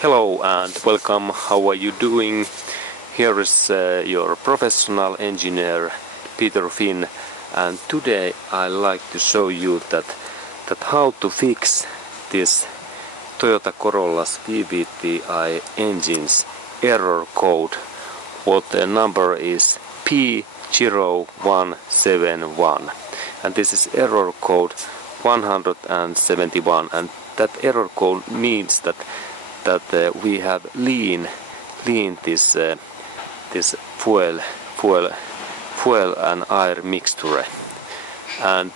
Hello and welcome. How are you doing? Here is your professional engineer Peter Finn, and today I like to show you that how to fix this Toyota Corolla's VVTi engine's error code. What the number is P0171, and this is error code 171, and that error code means that we have lean this fuel and air mixture, and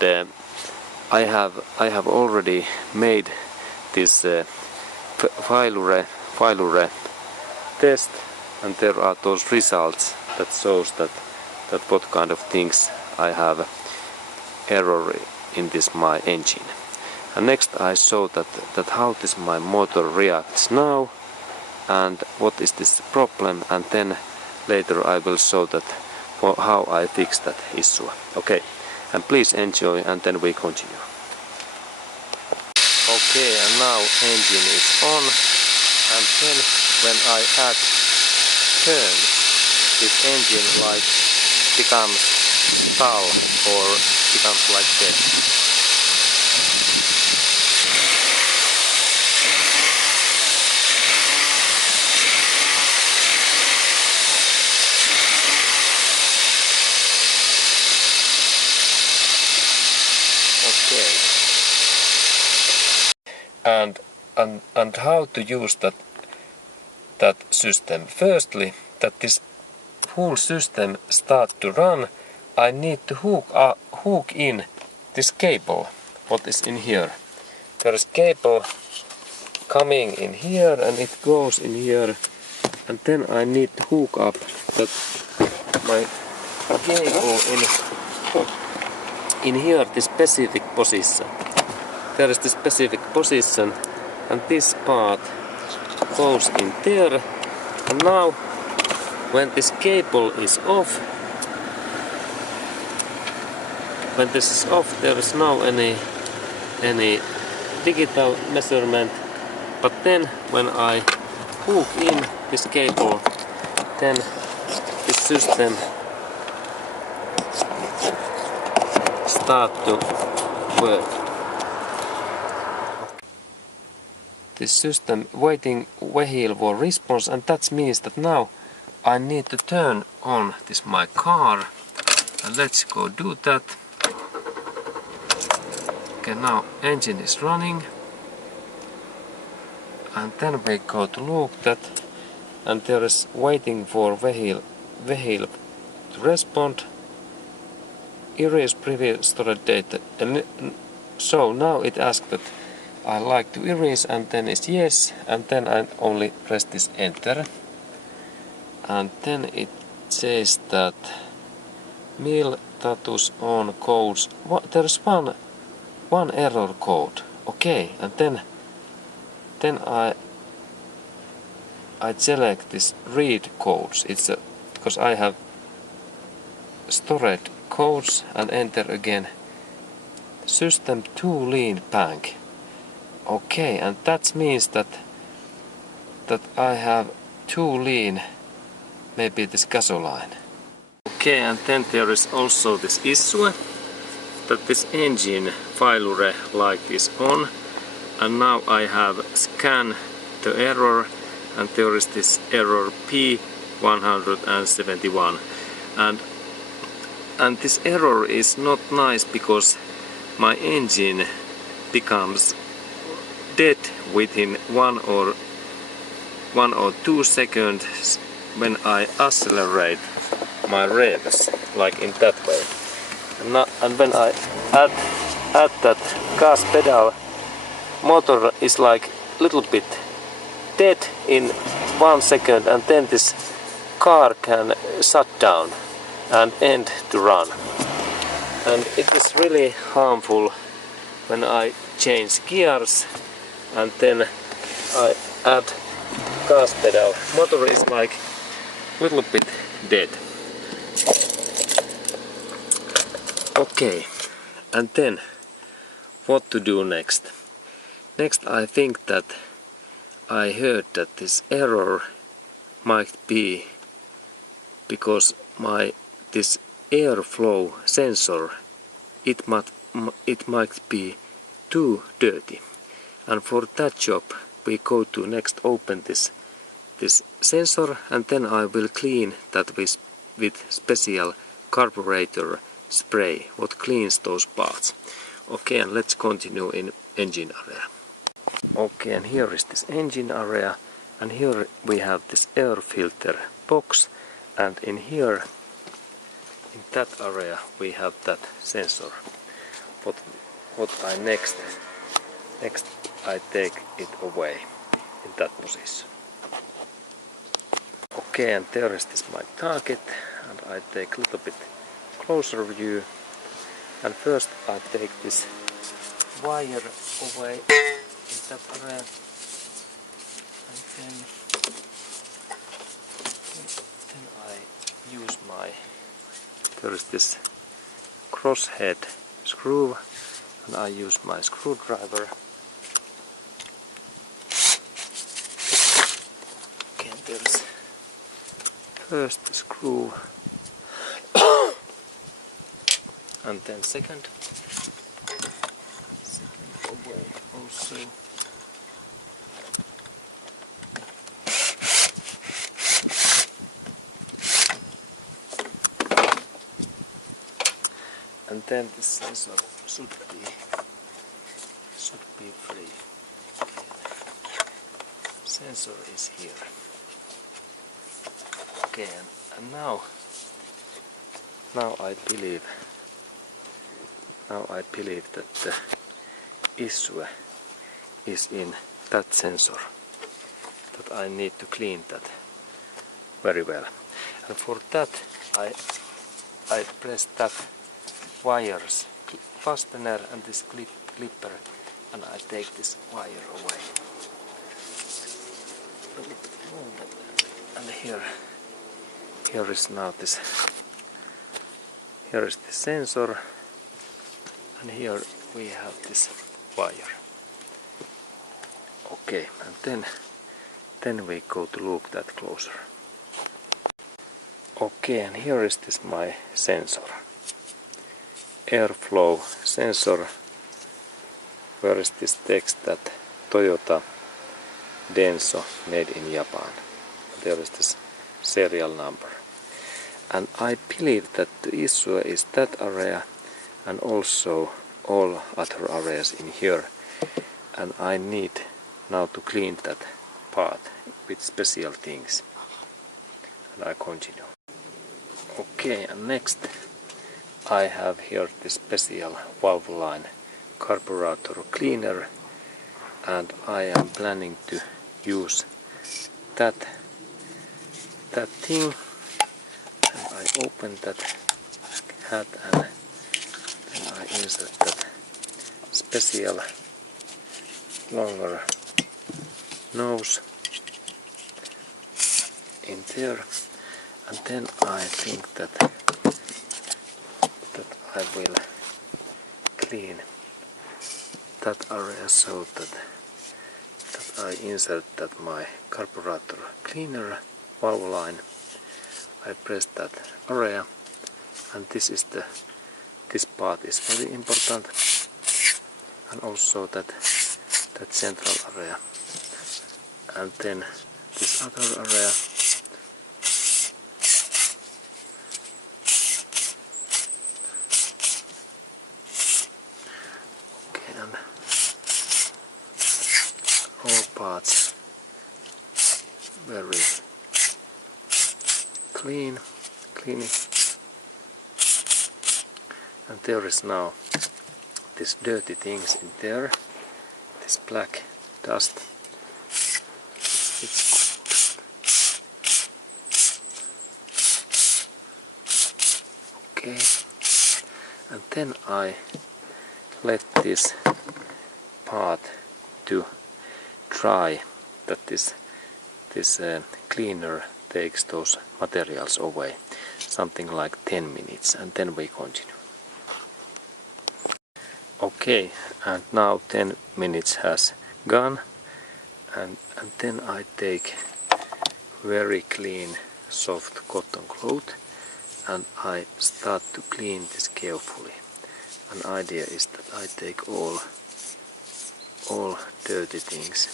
I have already made this failure test, and there are those results that shows that what kind of things I have error in this my engine. And next I show that how this my motor reacts now and what is this problem, and then later I will show that how I fix that issue. Okay, and please enjoy, and then we continue. Okay, and now engine is on, and then when I add turns, this engine like becomes dull or becomes like this. Okay. And how to use that system? Firstly, that this whole system start to run, I need to hook in this cable. What is in here? There is cable coming in here, and it goes in here, and then I need to hook up that my cable in here, this specific position. There is this specific position, and this part goes in there. And now, when this cable is off, there is no any digital measurement. But then, when I hook in this cable, then this system start to work. This system waiting vehicle for response, and that means that now I need to turn on this my car, and let's go do that. Okay, now engine is running, and then we go to look that, and there is waiting for vehicle to respond. Erase previous stored data, and so now it asks that I like to erase, and then it's yes, and then I only press this enter, and then it says that mil status on codes. There is one error code. Okay, and then I select this read codes. It's because I have stored codes, and enter again. System 2 lean bank. Okay, and that means that I have 2 lean, maybe this gasoline. Okay, and then there is also this issue that this engine failure light is on, and now I have scanned the error, and there is this error P171, and this error is not nice because my engine becomes dead within 1 or 2 seconds when I accelerate my revs, like in that way. And when I add that gas pedal, motor is like little bit dead in 1 second, and then this car can shut down and end to run. And it is really harmful when I change gears and then I add gas pedal. Motor is like little bit dead. Okay, and then what to do next? Next I think that I heard that this error might be because this airflow sensor it might be too dirty, and for that job we go to next open this sensor, and then I will clean that with special carburetor spray what cleans those parts. Okay, and let's continue in engine area. Okay, and here is this engine area, and here we have this air filter box, and in here, in that area, we have that sensor. What I next I take it away in that position. Okay, and there is this my target, and I take a little bit closer view, and first I take this wire away in that area, and then I use there is this crosshead screw, and I use my screwdriver. Okay, there's first screw and then second away also. And then this sensor should be free. Okay. Sensor is here. Okay, and now I believe that the issue is in that sensor. That I need to clean that very well. And for that I press that wires fastener and this clipper, and I take this wire away. And here is now this. Here is the sensor, and here we have this wire. Okay, and then we go to look that closer. Okay, and here is this my sensor. Airflow sensor. Where is this text that Toyota Denso made in Japan? There is this serial number. And I believe that the issue is that area and also all other areas in here. And I need now to clean that part with special things. And I continue. Okay, and next I have here this special valve line carburetor cleaner, and I am planning to use that thing, and I open that hat, and then I insert that special longer nose in there, and then I think that I will clean that area so that I insert that my carburetor cleaner valve line. I press that area, and this part is very important, and also that central area, and then this other area. All parts very clean, and there is now this dirty things in there, this black dust. Okay, and then I let this part to dry, that this cleaner takes those materials away, something like 10 minutes, and then we continue. Okay, and now 10 minutes has gone, and then I take very clean soft cotton cloth and I start to clean this carefully. An idea is that I take all dirty things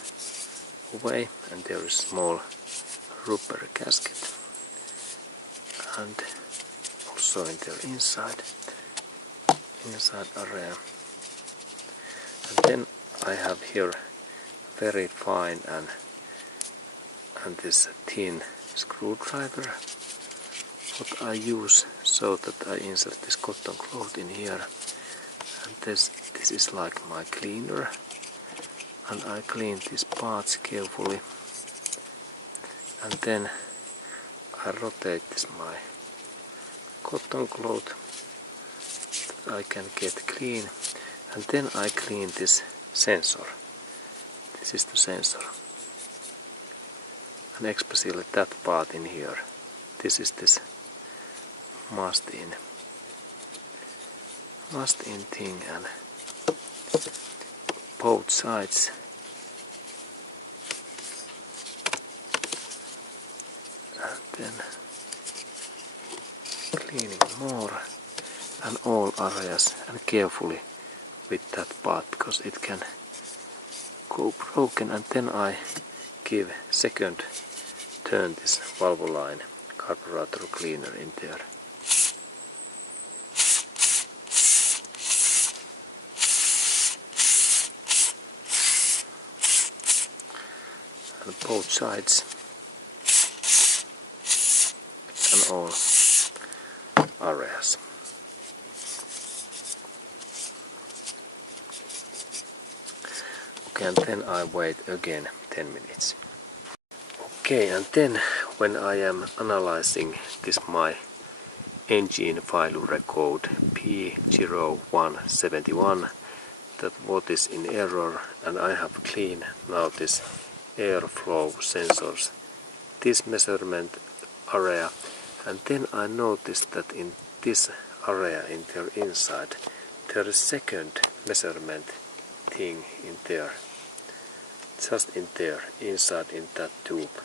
away, and there is small rubber gasket and also in their inside area. And then I have here very fine and this thin screwdriver what I use so that I insert this cotton cloth in here, and this is like my cleaner, and I clean these parts carefully, and then I rotate this my cotton cloth that I can get clean, and then I clean this sensor. This is the sensor, and especially that part in here. This is this must in thing, and both sides. And then cleaning more and all areas, and carefully with that part because it can go broken, and then I give second turn this valve line carburetor cleaner in there. And both sides and all areas. Okay, and then I wait again 10 minutes. Okay, and then when I am analyzing this my engine file record P0171, that what is in error, and I have cleaned now this airflow sensors, this measurement area, and then I noticed that in this area in their inside there is second measurement thing in there, just in there inside in that tube,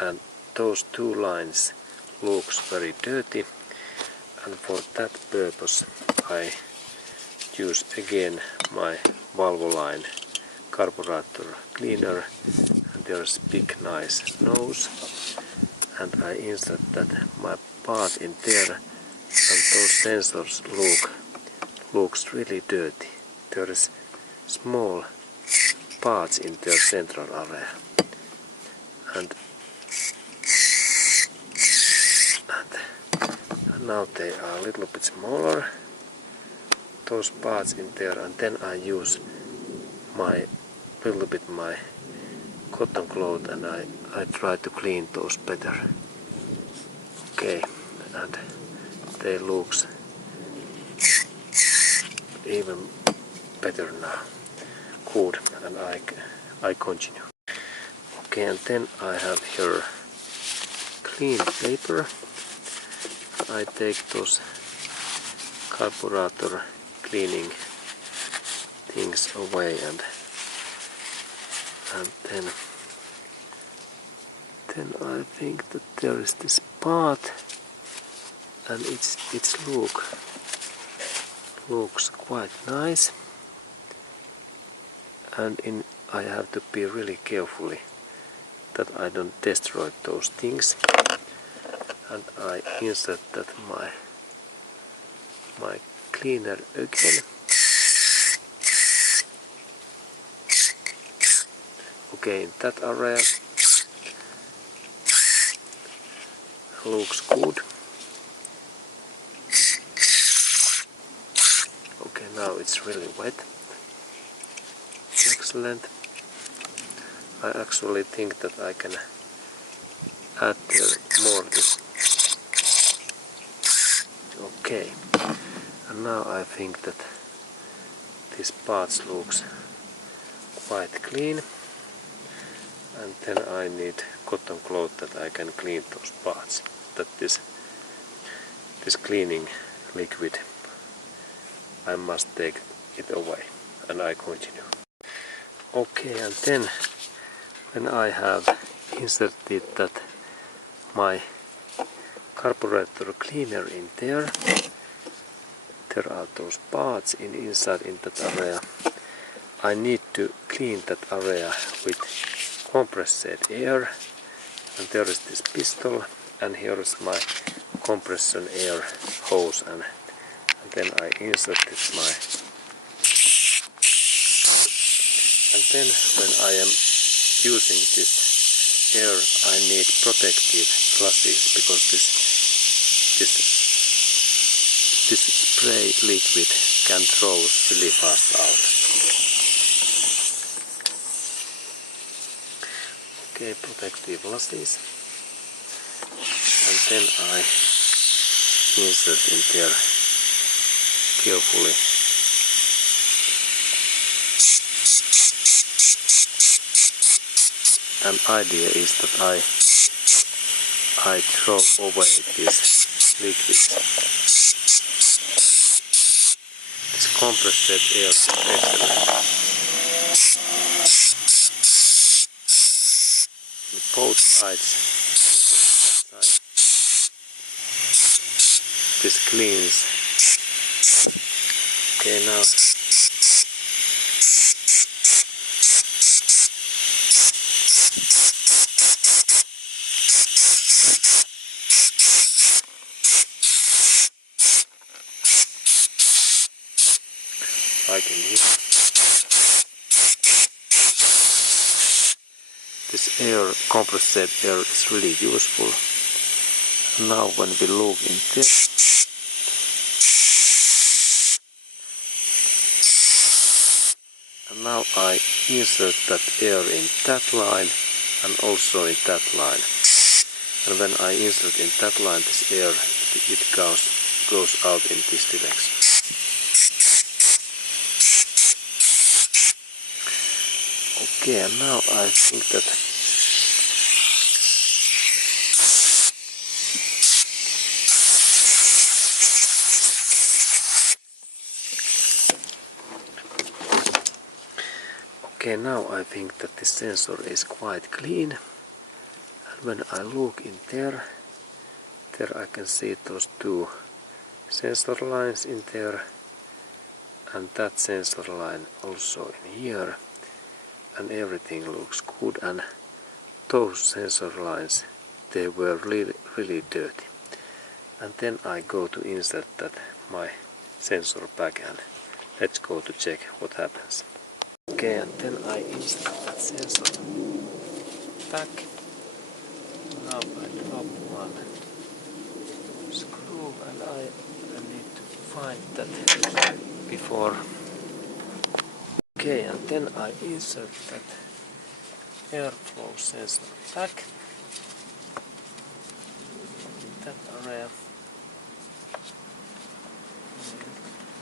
and those two lines looks very dirty, and for that purpose I use again my valve line carburetor cleaner, and there's big nice nose, and I insert that my part in there, and those sensors looks really dirty. There is small parts in their central area, and now they are a little bit smaller, those parts in there, and then I use my cotton cloth, and I try to clean those better. Okay, and they looks even better now. Good, and I continue. Okay, and then I have here clean paper. I take those carburetor cleaning things away, and then I think that there is this part, and its looks quite nice, and I have to be really carefully that I don't destroy those things, and I insert that my cleaner again. Okay, in that area looks good. Okay, now it's really wet. Excellent. I actually think that I can add there more this. Okay, and now I think that this parts looks quite clean, and then I need cotton cloth that I can clean those parts, that this cleaning liquid I must take it away, and I continue. Okay, and then when I have inserted that my carburetor cleaner in there, there are those parts inside in that area. I need to clean that area with compressed air, and there is this pistol, and here is my compression air hose, and then I inserted my, and then when I am using this air I need protective glasses, because this spray liquid can throw really fast out. Okay, protective glasses, and then I insert in there carefully. And idea is that I throw away this liquid. This compressed air is excellent. Both sides, also that side, this cleans. Okay, now I can hear this air, compressed air is really useful. Now when we look in there, and now I insert that air in that line and also in that line. And when I insert in that line this air, it goes out in this direction. Okay, and now I think that this sensor is quite clean, and when I look in there I can see those two sensor lines in there, and that sensor line also in here, and everything looks good, and those sensor lines, they were really dirty. And then I go to insert that my sensor back, and let's go to check what happens. Okay, and then I insert that sensor back. Now I drop one screw, and I need to find that before. Okay, and then I insert that airflow sensor back in that area.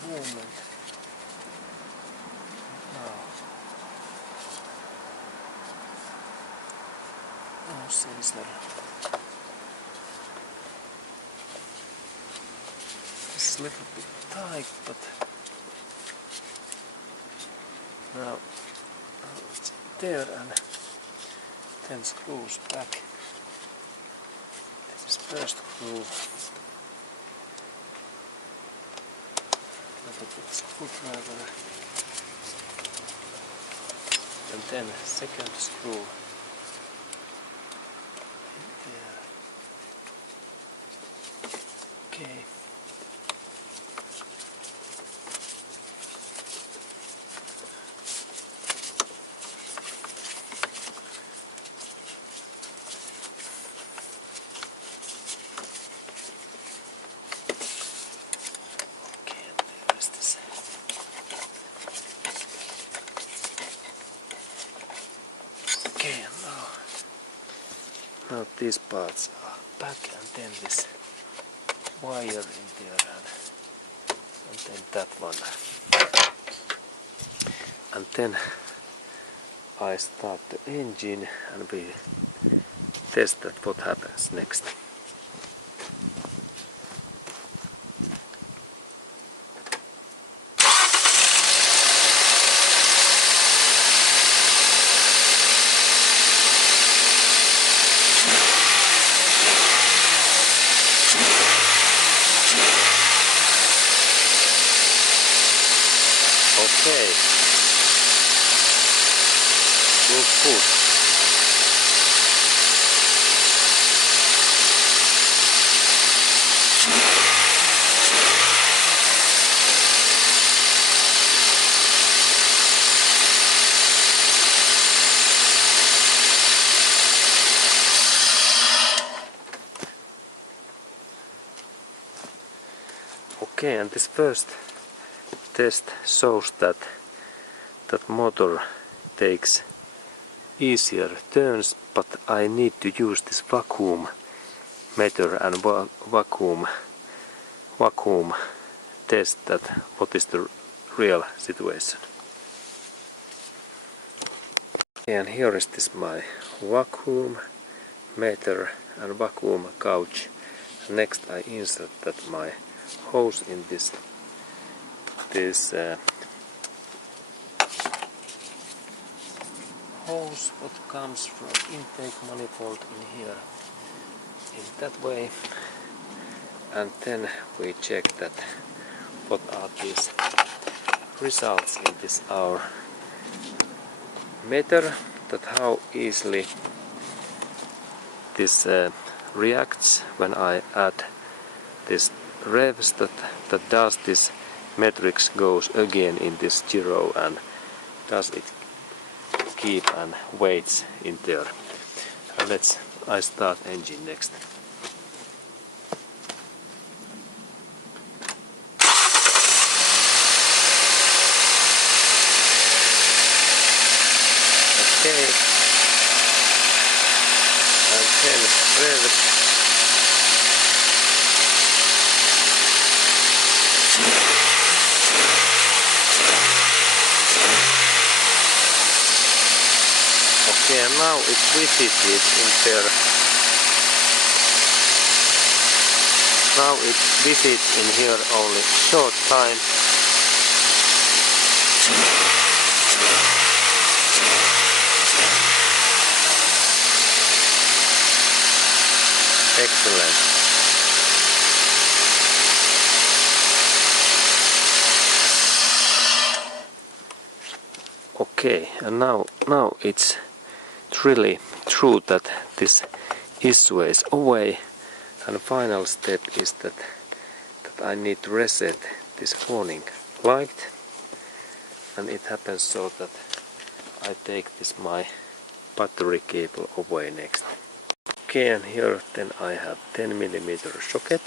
Movement. Now sensor. This is a little bit tight, but now it's there, and then screws back. This is first screw. Little bit screwdriver, and then second screw in there. Okay. Okay, and now these parts are back, and then this wire in there, and then that one. And then I start the engine, and we test that what happens next. Okay. Looks good. Okay, and this first test shows that motor takes easier turns, but I need to use this vacuum meter and vacuum test that what is the real situation. Okay, and here is this my vacuum meter and vacuum gauge. Next I insert that my hose in this hose what comes from intake manifold in here in that way, and then we check that what are these results in this our meter, that how easily this reacts when I add this revs, that does this metrics goes again in this gyro, and does it keep and waits in there. And I start engine next. Okay, and then revs. Okay, and now it's visited in there. Now it visits in here only short time. Excellent. Okay, and now it's really true that this issue is away, and the final step is that I need to reset this warning light, and it happens so that I take this my battery cable away next. Okay, and here then I have 10mm socket,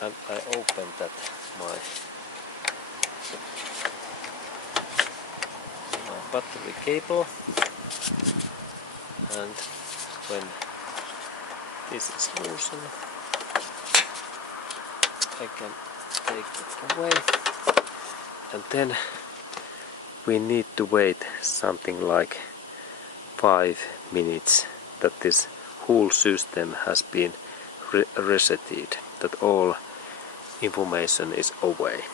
and I open that my battery cable, and when this is loosened I can take it away, and then we need to wait something like 5 minutes that this whole system has been resetted, that all information is away.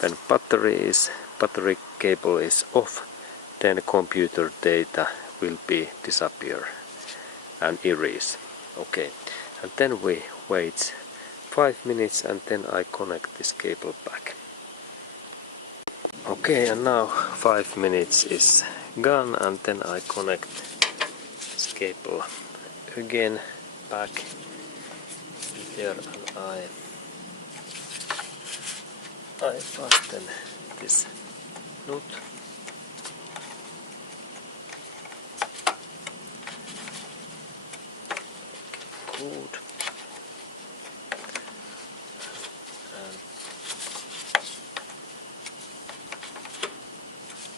When battery cable is off, then computer data will be disappear and erase. Okay, and then we wait 5 minutes, and then I connect this cable back. Okay, and now 5 minutes is gone, and then I connect this cable again back there, and I fasten this nut. Good. And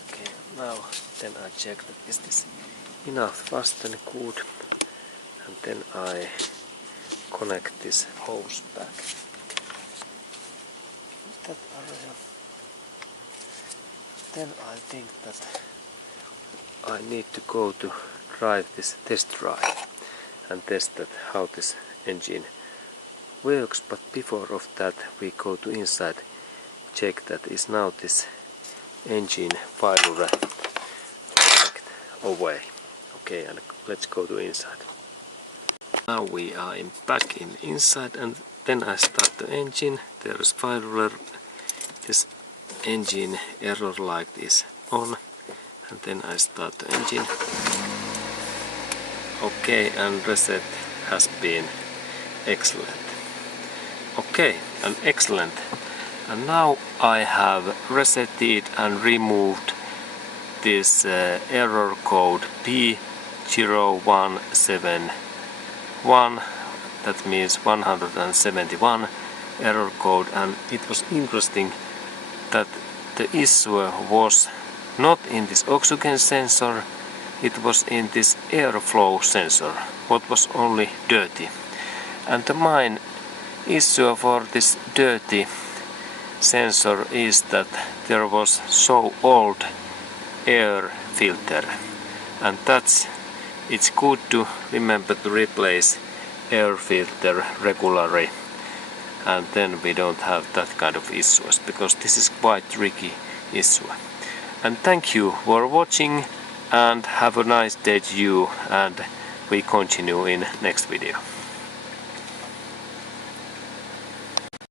okay, now then I check that is this enough fasten, good, and then I connect this hose back. That area. Then I think that I need to go to drive this test drive and test that how this engine works, but before of that we go to inside, check that is now this engine fire away. Okay, and let's go to inside. Now we are back inside, and then I start the engine. There is fire this engine error light is on, and then I start the engine. Okay, and reset has been excellent. Okay, and excellent. And now I have resetted and removed this error code P0171, that means 171 error code, and it was interesting that the issue was not in this oxygen sensor, it was in this airflow sensor, what was only dirty. And the main issue for this dirty sensor is that there was so old air filter, and it's good to remember to replace air filter regularly, and then we don't have that kind of issues, because this is quite tricky issue. And thank you for watching, and have a nice day to you, and we continue in next video.